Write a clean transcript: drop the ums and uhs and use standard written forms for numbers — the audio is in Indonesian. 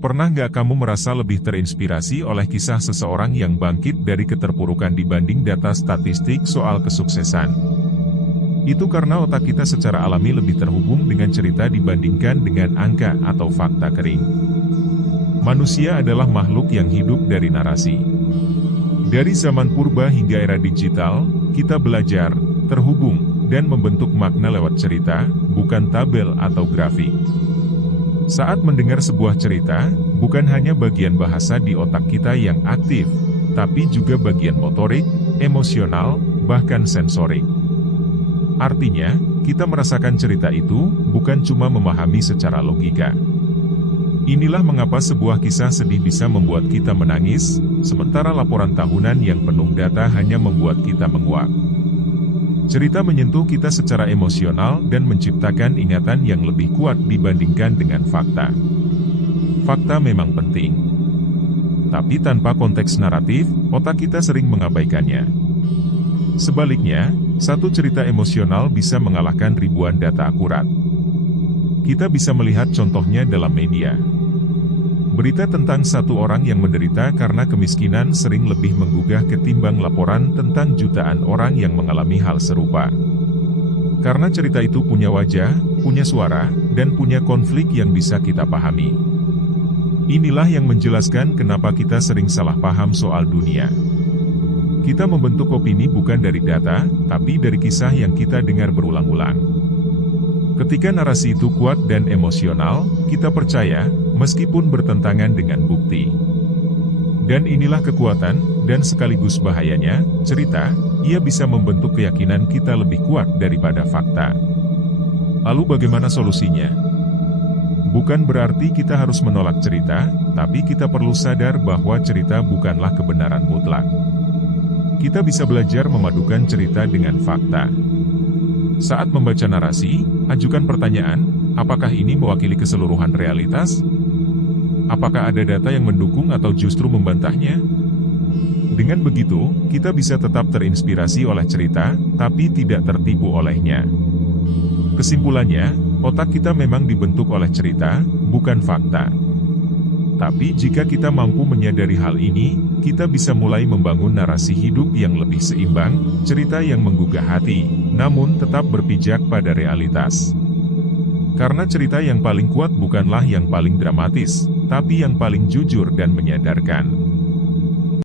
Pernah nggak kamu merasa lebih terinspirasi oleh kisah seseorang yang bangkit dari keterpurukan dibanding data statistik soal kesuksesan? Itu karena otak kita secara alami lebih terhubung dengan cerita dibandingkan dengan angka atau fakta kering. Manusia adalah makhluk yang hidup dari narasi. Dari zaman purba hingga era digital, kita belajar, terhubung, dan membentuk makna lewat cerita, bukan tabel atau grafik. Saat mendengar sebuah cerita, bukan hanya bagian bahasa di otak kita yang aktif, tapi juga bagian motorik, emosional, bahkan sensorik. Artinya, kita merasakan cerita itu, bukan cuma memahami secara logika. Inilah mengapa sebuah kisah sedih bisa membuat kita menangis, sementara laporan tahunan yang penuh data hanya membuat kita menguap. Cerita menyentuh kita secara emosional dan menciptakan ingatan yang lebih kuat dibandingkan dengan fakta. Fakta memang penting. Tapi tanpa konteks naratif, otak kita sering mengabaikannya. Sebaliknya, satu cerita emosional bisa mengalahkan ribuan data akurat. Kita bisa melihat contohnya dalam media. Berita tentang satu orang yang menderita karena kemiskinan sering lebih menggugah ketimbang laporan tentang jutaan orang yang mengalami hal serupa. Karena cerita itu punya wajah, punya suara, dan punya konflik yang bisa kita pahami. Inilah yang menjelaskan kenapa kita sering salah paham soal dunia. Kita membentuk opini bukan dari data, tapi dari kisah yang kita dengar berulang-ulang. Ketika narasi itu kuat dan emosional, kita percaya, meskipun bertentangan dengan bukti. Dan inilah kekuatan, dan sekaligus bahayanya, cerita, ia bisa membentuk keyakinan kita lebih kuat daripada fakta. Lalu bagaimana solusinya? Bukan berarti kita harus menolak cerita, tapi kita perlu sadar bahwa cerita bukanlah kebenaran mutlak. Kita bisa belajar memadukan cerita dengan fakta. Saat membaca narasi, ajukan pertanyaan, apakah ini mewakili keseluruhan realitas? Apakah ada data yang mendukung atau justru membantahnya? Dengan begitu, kita bisa tetap terinspirasi oleh cerita, tapi tidak tertipu olehnya. Kesimpulannya, otak kita memang dibentuk oleh cerita, bukan fakta. Tapi jika kita mampu menyadari hal ini, kita bisa mulai membangun narasi hidup yang lebih seimbang, cerita yang menggugah hati, namun tetap berpijak pada realitas. Karena cerita yang paling kuat bukanlah yang paling dramatis, tapi yang paling jujur dan menyadarkan.